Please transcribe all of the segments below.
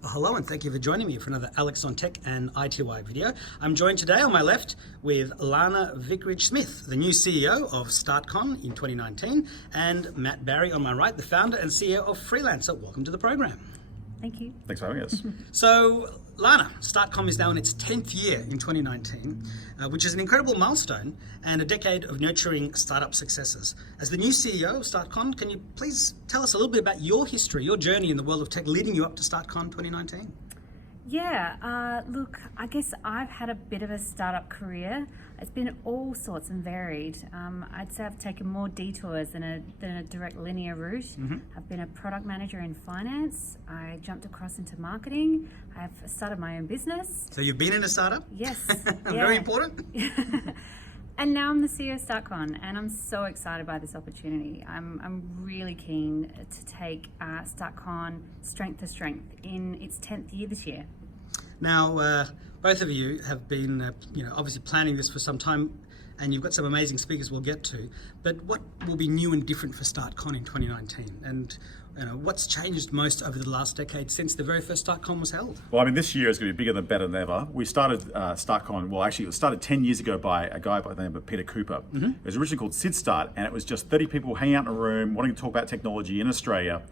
Well, hello and thank you for joining me for another Alex on Tech and ITY video. I'm joined today on my left with Lana Vickridge-Smith, the new CEO of StartCon in 2019, and Matt Barrie on my right, the founder and CEO of Freelancer. Welcome to the program. Thank you. Thanks for having us. So, Lana, StartCon is now in its 10th year in 2019, which is an incredible milestone and a decade of nurturing startup successes. As the new CEO of StartCon, can you please tell us a little bit about your history, your journey in the world of tech leading you up to StartCon 2019? Yeah, look, I guess I've had a bit of a startup career. It's been all sorts and varied. I'd say I've taken more detours than a direct linear route. I've been a product manager in finance. I jumped across into marketing. I've started my own business. So you've been in a startup? Yes. Very important. And now I'm the CEO of StartCon, and I'm so excited by this opportunity. I'm really keen to take StartCon strength to strength in its 10th year this year. Now, both of you have been, obviously planning this for some time, and you've got some amazing speakers we'll get to. But what will be new and different for StartCon in 2019? And what's changed most over the last decade since the very first StartCon was held? Well, I mean, this year is going to be bigger than better than ever. We started StartCon, well, actually, it was started 10 years ago by a guy by the name of Peter Cooper. It was originally called Sid Start, and it was just 30 people hanging out in a room, wanting to talk about technology in Australia.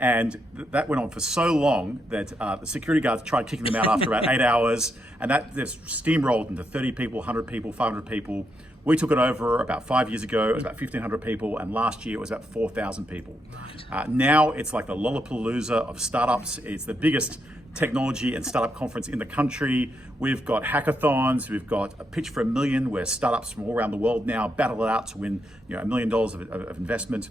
And that went on for so long that the security guards tried kicking them out after about 8 hours, and that just steamrolled into 30 people, 100 people, 500 people. We took it over about 5 years ago. It was about 1,500 people, and last year it was about 4,000 people. Now it's like the Lollapalooza of startups. It's the biggest technology and startup conference in the country. We've got hackathons. We've got a pitch for $1 million, where startups from all around the world now battle it out to win, $1 million of investment.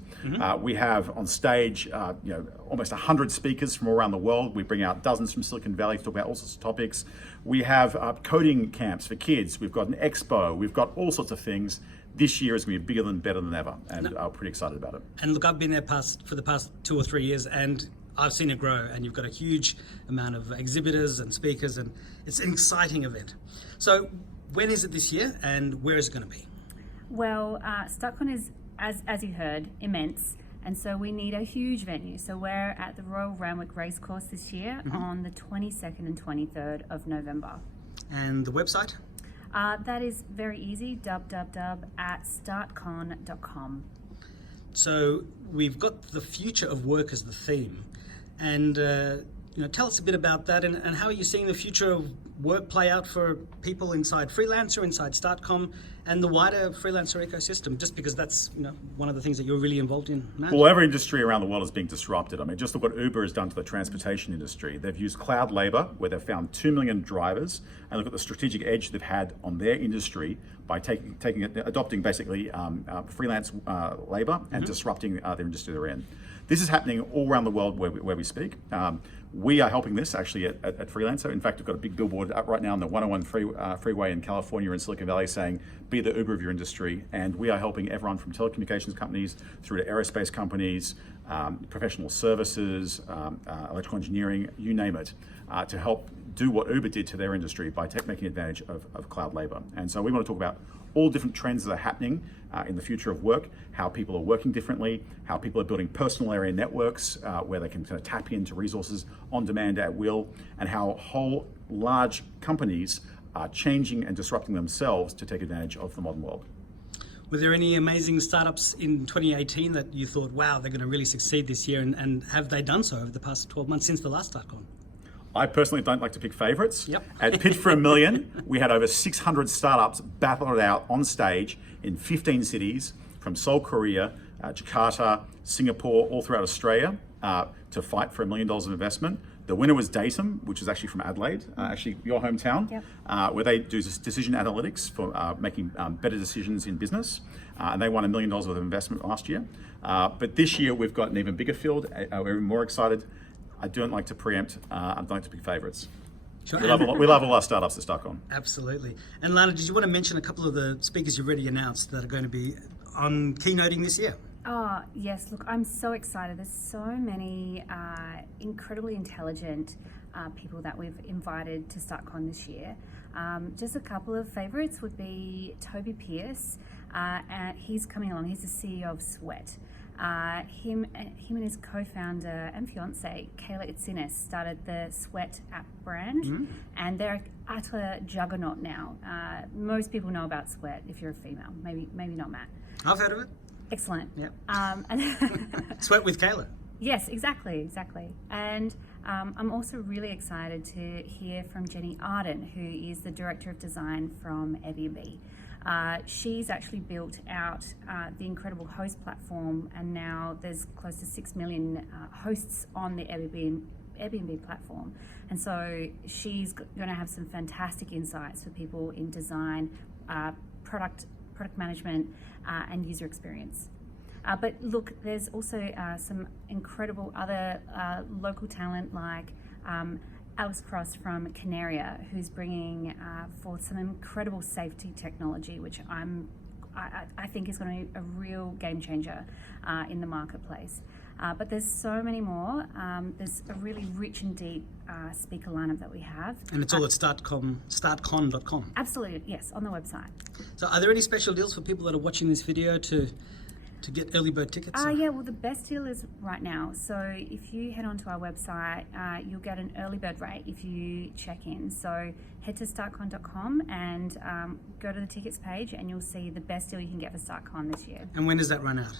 We have on stage, almost 100 speakers from all around the world. We bring out dozens from Silicon Valley to talk about all sorts of topics. We have coding camps for kids. We've got an expo. We've got all sorts of things. This year is going to be bigger than better than ever, and I'm pretty excited about it. And look, I've been there for the past 2 or 3 years, and I've seen it grow, and you've got a huge amount of exhibitors and speakers, and it's an exciting event. So when is it this year, and where is it going to be? Well, StartCon is, as you heard, immense, and so we need a huge venue. So we're at the Royal Randwick racecourse this year on the 22nd and 23rd of November. And the website? That is very easy, www.startcon.com. So we've got the future of work as the theme, and tell us a bit about that, and how are you seeing the future of work play out for people inside Freelancer, inside StartCon, and the wider freelancer ecosystem, just because that's one of the things that you're really involved in, Matt? Well, every industry around the world is being disrupted. I mean, just look what Uber has done to the transportation industry. They've used cloud labor, where they've found 2 million drivers, and look at the strategic edge they've had on their industry by adopting basically freelance labor and disrupting the industry they're in. This is happening all around the world where we speak. We are helping this actually at Freelancer. In fact, we've got a big billboard up right now on the 101 freeway in California in Silicon Valley saying, be the Uber of your industry. And we are helping everyone from telecommunications companies through to aerospace companies, professional services, electrical engineering, you name it, to help do what Uber did to their industry by making advantage of cloud labor. And so we want to talk about all different trends that are happening in the future of work, how people are working differently, how people are building personal area networks where they can kind of tap into resources on demand at will, and how whole large companies are changing and disrupting themselves to take advantage of the modern world. Were there any amazing startups in 2018 that you thought, wow, they're going to really succeed this year, and have they done so over the past 12 months since the last StartCon? I personally don't like to pick favorites. Yep. At Pitch for $1 Million, we had over 600 startups battle it out on stage in 15 cities, from Seoul, Korea, Jakarta, Singapore, all throughout Australia, to fight for $1 million of investment. The winner was Datum, which is actually from Adelaide, actually your hometown, where they do decision analytics for making better decisions in business. And they won $1 million worth of investment last year. But this year we've got an even bigger field. We're even more excited. I don't like to preempt. I don't like to pick favorites. Sure. We love all our startups at StartCon. Absolutely. And Lana, did you want to mention a couple of the speakers you've already announced that are going to be on keynoting this year? Oh, yes. Look, I'm so excited. There's so many incredibly intelligent people that we've invited to StartCon this year. Just a couple of favorites would be Toby Pierce. He's coming along. He's the CEO of Sweat. Him and his co-founder and fiance, Kayla Itsinis, started the Sweat app brand, and they're utter juggernaut now. Most people know about Sweat if you're a female. Maybe not Matt. I've heard of it. Excellent. Yep. And Sweat with Kayla. Yes, exactly. And I'm also really excited to hear from Jenny Arden, who is the Director of Design from Airbnb. She's actually built out the incredible host platform, and now there's close to 6 million hosts on the Airbnb platform. And so she's going to have some fantastic insights for people in design, product management, and user experience. But look, there's also some incredible other local talent like Alex Cross from Canaria, who's bringing forth some incredible safety technology, which I think is going to be a real game changer in the marketplace. But there's so many more. There's a really rich and deep speaker lineup that we have. And it's all at startcon.com. Absolutely, yes, on the website. So are there any special deals for people that are watching this video to get early bird tickets? Yeah, well, the best deal is right now. So if you head onto our website, you'll get an early bird rate if you check in. So head to startcon.com and go to the tickets page, and you'll see the best deal you can get for StartCon this year. And when does that run out?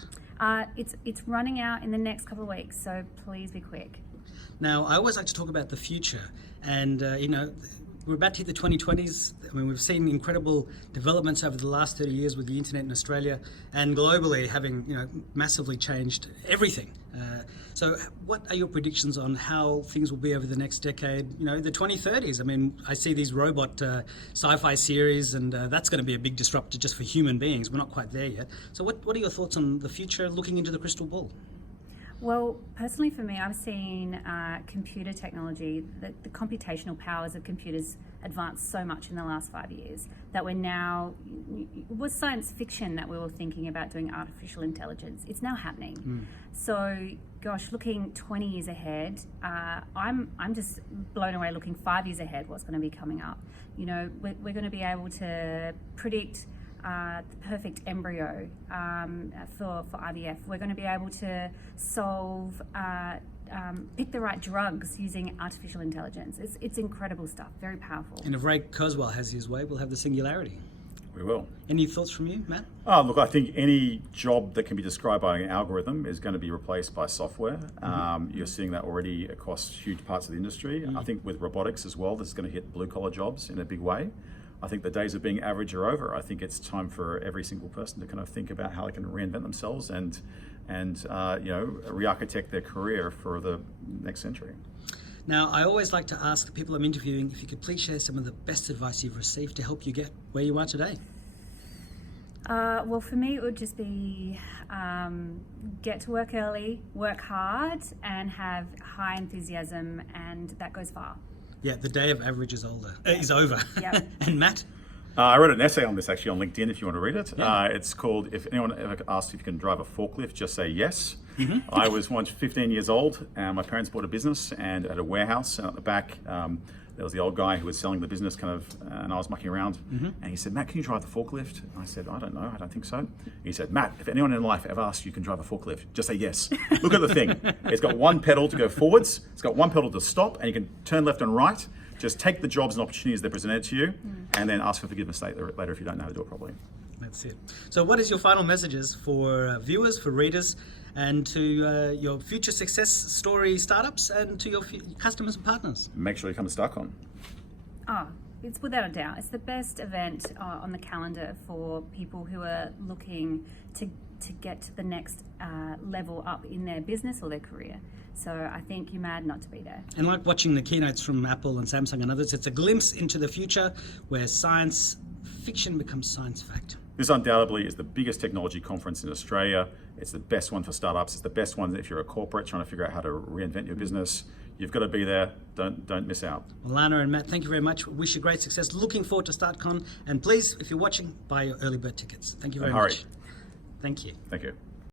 It's running out in the next couple of weeks, so please be quick. Now, I always like to talk about the future, and we're about to hit the 2020s. I mean, we've seen incredible developments over the last 30 years with the internet in Australia and globally having, massively changed everything. So what are your predictions on how things will be over the next decade, the 2030s? I mean, I see these robot sci-fi series, and that's going to be a big disruptor just for human beings. We're not quite there yet. So what are your thoughts on the future looking into the crystal ball? Well, personally for me, I've seen computer technology, the computational powers of computers advanced so much in the last 5 years that we're now, it was science fiction that we were thinking about doing artificial intelligence. It's now happening. So, gosh, looking 20 years ahead, I'm just blown away looking 5 years ahead what's going to be coming up. We're going to be able to predict the perfect embryo for IVF. We're going to be able to solve, pick the right drugs using artificial intelligence. It's incredible stuff, very powerful. And if Ray Kurzweil has his way, we'll have the singularity. We will. Any thoughts from you, Matt? Look, I think any job that can be described by an algorithm is going to be replaced by software. You're seeing that already across huge parts of the industry. I think with robotics as well, this is going to hit blue-collar jobs in a big way. I think the days of being average are over. I think it's time for every single person to kind of think about how they can reinvent themselves and re-architect their career for the next century. Now, I always like to ask the people I'm interviewing if you could please share some of the best advice you've received to help you get where you are today. Well, for me, it would just be get to work early, work hard, and have high enthusiasm, and that goes far. Yeah, the day of average is over. Yep. And Matt? I wrote an essay on this actually on LinkedIn if you want to read it. Yeah. It's called, if anyone ever asks if you can drive a forklift, just say yes. I was once 15 years old, and my parents bought a business and at a warehouse, and at the back there was the old guy who was selling the business and I was mucking around, and he said, Matt, can you drive the forklift? I said, I don't know, I don't think so. He said, Matt, if anyone in life ever asks you can drive a forklift, just say yes. Look at the thing. It's got one pedal to go forwards, it's got one pedal to stop, and you can turn left and right. Just take the jobs and opportunities that are presented to you, and then ask for forgiveness later if you don't know how to do it properly. That's it. So what is your final messages for viewers, for readers, and to your future success story startups, and to your customers and partners? Make sure you come to StartCon. It's without a doubt. It's the best event on the calendar for people who are looking to get to the next level up in their business or their career. So I think you're mad not to be there. And like watching the keynotes from Apple and Samsung and others, it's a glimpse into the future where science fiction becomes science fact. This undoubtedly is the biggest technology conference in Australia. It's the best one for startups. It's the best one if you're a corporate trying to figure out how to reinvent your business. You've got to be there. Don't miss out. Well, Lana and Matt, thank you very much. Wish you great success. Looking forward to StartCon. And please, if you're watching, buy your early bird tickets. Thank you very much. Hurry. Thank you. Thank you.